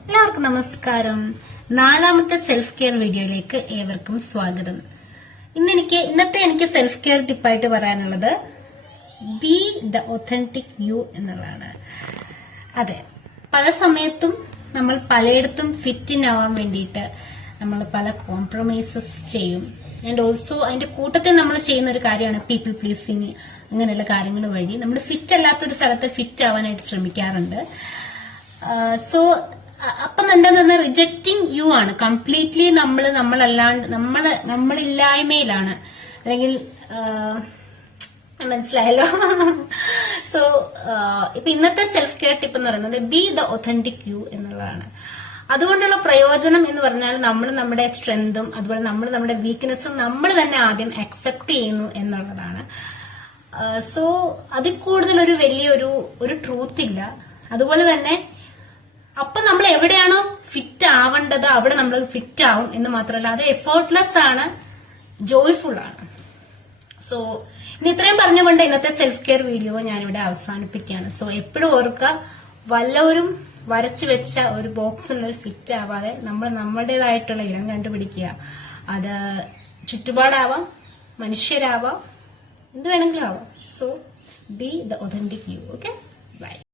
എല്ലാവർക്കും നമസ്കാരം. 4ാമത്തെ self care വീഡിയോയിലേക്ക് ഏവർക്കും സ്വാഗതം. ഇന്നത്തെ എനിക്ക് സെൽഫ് കെയർ ടിപ്പായിട്ട് പറയാനുള്ളത് ബി ദ ഒത്തന്റിക് യു എന്നുള്ളതാണ്. അതെ, പല സമയത്തും നമ്മൾ പലയിടത്തും ഫിറ്റിനാവാൻ വേണ്ടിയിട്ട് നമ്മൾ പല കോംപ്രമൈസസ് ചെയ്യും. ആൻഡ് ഓൾസോ അതിന്റെ കൂട്ടത്തിൽ നമ്മൾ ചെയ്യുന്ന ഒരു കാര്യമാണ് പീപ്പിൾ പ്ലീസിങ്. അങ്ങനെയുള്ള കാര്യങ്ങൾ വഴി നമ്മൾ ഫിറ്റ് അല്ലാത്തൊരു സ്ഥലത്ത് ഫിറ്റ് ആവാനായിട്ട് ശ്രമിക്കാറുണ്ട്. സോ അപ്പം എന്താന്ന് റിജക്റ്റിംഗ് യു ആണ്. കംപ്ലീറ്റ്ലി നമ്മളില്ലായ്മയിലാണ്, അല്ലെങ്കിൽ മനസ്സിലായല്ലോ. സോ ഇപ്പൊ ഇന്നത്തെ സെൽഫ് കെയർ ടിപ്പ് എന്ന് പറയുന്നത് ബി ദ ഒത്തന്റിക് യു എന്നുള്ളതാണ്. അതുകൊണ്ടുള്ള പ്രയോജനം എന്ന് പറഞ്ഞാൽ നമ്മൾ നമ്മുടെ സ്ട്രെങ്തും അതുപോലെ നമ്മൾ നമ്മുടെ വീക്ക്നെസ്സും നമ്മൾ തന്നെ ആദ്യം അക്സെപ്റ്റ് ചെയ്യുന്നു എന്നുള്ളതാണ്. സോ അതിൽ കൂടുതൽ ഒരു വലിയൊരു ട്രൂത്ത് ഇല്ല. അതുപോലെ തന്നെ അപ്പൊ നമ്മൾ എവിടെയാണോ ഫിറ്റ് ആവേണ്ടത് അവിടെ നമ്മൾ ഫിറ്റ് ആവും എന്ന് മാത്രമല്ല, അത് എഫേർട്ട്ലെസ് ആണ്, ജോയ്ഫുൾ ആണ്. സോ ഇനി ഇത്രയും പറഞ്ഞുകൊണ്ട് ഇന്നത്തെ സെൽഫ് കെയർ വീഡിയോ ഞാനിവിടെ അവസാനിപ്പിക്കുകയാണ്. സോ എപ്പോഴും ഓർക്കുക, വല്ലവരും വരച്ചു വെച്ച ഒരു ബോക്സിനുള്ളിൽ ഫിറ്റ് ആവാതെ നമ്മൾ നമ്മുടേതായിട്ടുള്ള ഇടം കണ്ടുപിടിക്കുക. അത് ചുറ്റുപാടാവാം, മനുഷ്യരാവാം, എന്ത് വേണമെങ്കിലും ആവാം. So be the authentic you. Okay, by.